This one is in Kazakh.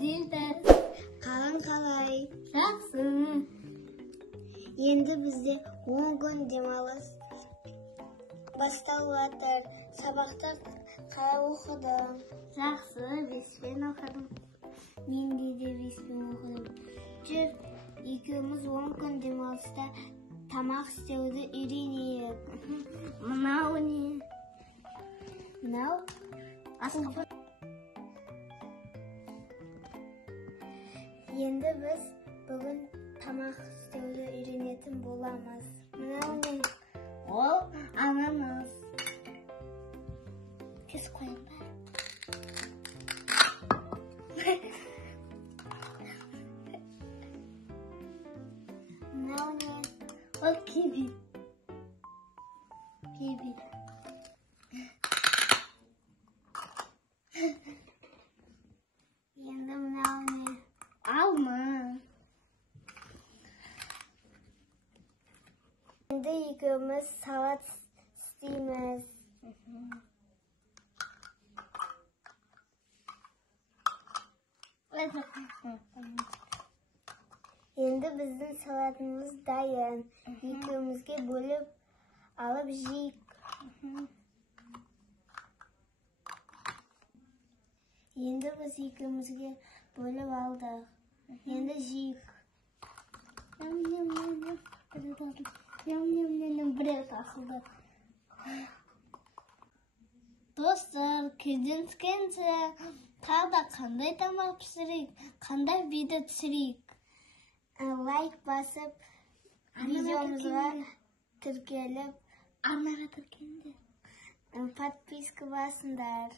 Dilber. Қалың қалай? Жақсы. Енді бізде 10 күн демалыс басталып жатыр. Сабақтар қалай оқыдың? Жақсы, 5-пен оқыдым. Мен де 5-пен оқыдым. Жүр, екеуміз 10 күн демалыста тамақ істеуді үйренейік. Мынау не? Мынау? Асқы. Енді біз бүгін тамақ істеуді үйренетін боламыз. Мынау не? Ол ананас. Кес қойын ба? Мынау не? Ол киви. Киви. Енді мынау не? Алма. Енді екеуміз салат істейміз. Енді біздің салатымыз дайын. Екеумізге бөліп алып жейік. Енді біз екеумізге бөліп алдық. Енді жейік. Бірер ақылды. Достар, кезден түскенше тағы қандай тамақ пісірейік, қандай видео түсірейік. Лайк басып, видеомызға тіркеліп, Арнаға тіркеліңдер. подписка басыңдар.